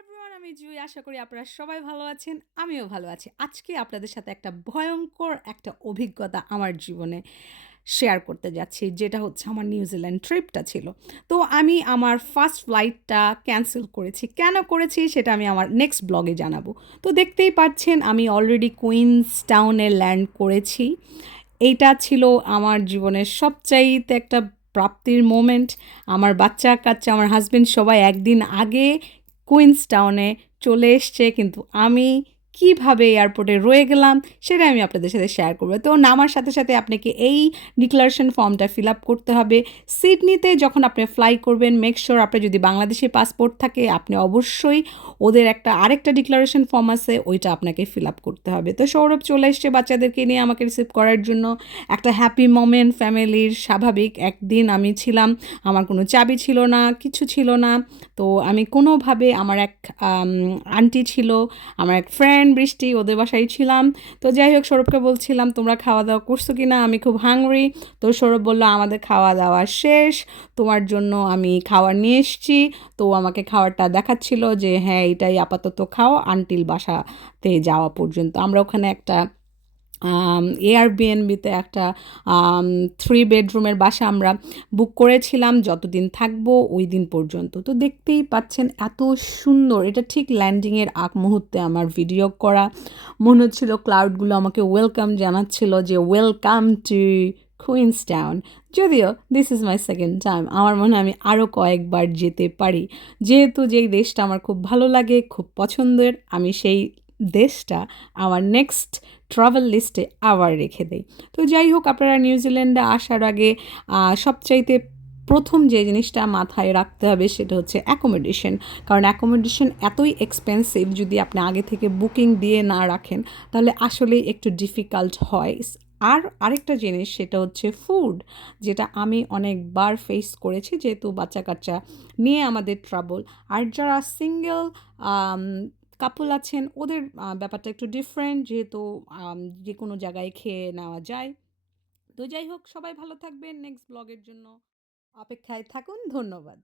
Everyone, আমি জুই। আশা করি আপনারা সবাই ভালো আছেন। আমিও ভালো আছি। আজকে আপনাদের সাথে একটা ভয়ংকর একটা অভিজ্ঞতা আমার জীবনে শেয়ার করতে যাচ্ছি। যেটা হচ্ছে আমার নিউজিল্যান্ড ট্রিপটা ছিল। তো আমি আমার ফার্স্ট ফ্লাইটটা ক্যানসেল করেছি। কেন করেছি সেটা আমি আমার নেক্সট ব্লগে জানাবো। তো দেখতেই পাচ্ছেন আমি অলরেডি কুইন্স টাউনে ল্যান্ড করেছি। এইটা ছিল আমার জীবনের সবচাইতে একটা প্রাপ্তির মোমেন্ট। আমার বাচ্চা-কাচ্চা, আমার হাসব্যান্ড সবাই একদিন আগে কুইন্স টাউনে চলে এসছে। কিন্তু আমি কিভাবে এয়ারপোর্টে রয়ে গেলাম সেটা আমি আপনাদের সাথে শেয়ার করব। তো নামার সাথে, সাথে আপনাকে এই ডিক্লারেশন ফর্মটা ফিল আপ করতে হবে। সিডনিতে যখন আপনি ফ্লাই করবেন মেক সিউর আপনার যদি বাংলাদেশি পাসপোর্ট থাকে আপনি অবশ্যই ওদের আরেকটা ডিক্লারেশন ফর্ম আছে ওইটা আপনাকে ফিল আপ করতে হবে। তো সৌরভ চলে এসছে বাচ্চাদেরকে নিয়ে আমাকে রিসিভ করার জন্য। একটা হ্যাপি মোমেন্ট ফ্যামিলির স্বাভাবিক। একদিন আমি ছিলাম, আমার কোনো চাবি ছিল না, কিছু ছিল না। তো আমি কোনোভাবে আমার এক আন্টি ছিল, আমার এক ফ্রেন্ড বৃষ্টি, ওদের বাসায় ছিলাম। তো যাই হোক সৌরভকে বলছিলাম তোমরা খাওয়া দাওয়া করছো কি না, আমি খুব হাংরি। তো সৌরভ বলল আমাদের খাওয়া দাওয়া শেষ, তোমার জন্য আমি খাবার নিয়ে এসছি। তো আমাকে খাবারটা দেখাচ্ছিল যে হ্যাঁ এটাই আপাতত খাও আনটিল বাসাতে যাওয়া পর্যন্ত। আমরা ওখানে একটা এয়ারবিএনবিতে একটা 3 বেডরুমের বাসা আমরা বুক করেছিলাম যতদিন থাকবো ওই দিন পর্যন্ত। তো দেখতেই পাচ্ছেন এত সুন্দর, এটা ঠিক ল্যান্ডিংয়ের আগ মুহূর্তে আমার ভিডিও করা। মনে হচ্ছিল ক্লাউডগুলো আমাকে ওয়েলকাম জানাচ্ছিল যে ওয়েলকাম টু কুইন্সটাউন। যদিও this is my second time, আমার মনে হয় আমি আরও কয়েকবার যেতে পারি। যেহেতু যেই দেশটা আমার খুব ভালো লাগে, খুব পছন্দের, আমি সেই দেশটা আমার নেক্সট ট্রাভেল লিস্টে আবার রেখে দেই। তো যাই হোক আপনারা নিউজিল্যান্ডে আসার আগে সবচাইতে প্রথম যে জিনিসটা মাথায় রাখতে হবে সেটা হচ্ছে অ্যাকোমোডেশন। কারণ অ্যাকোমোডেশন এতই এক্সপেন্সিভ, যদি আপনি আগে থেকে বুকিং দিয়ে না রাখেন তাহলে আসলেই একটু ডিফিকাল্ট হয়। আর আরেকটা জিনিস সেটা হচ্ছে ফুড, যেটা আমি অনেকবার ফেস করেছি যেহেতু বাচ্চা কাচ্চা নিয়ে আমাদের ট্রাবল। আর যারা সিঙ্গেল কাপল আছেন ওদের ব্যাপারটা একটু ডিফারেন্ট, যেহেতু যে কোনো জায়গায় খেয়ে নেওয়া যায়। তো যাই হোক সবাই ভালো থাকবেন, নেক্সট ব্লগের জন্য অপেক্ষায় থাকুন। ধন্যবাদ।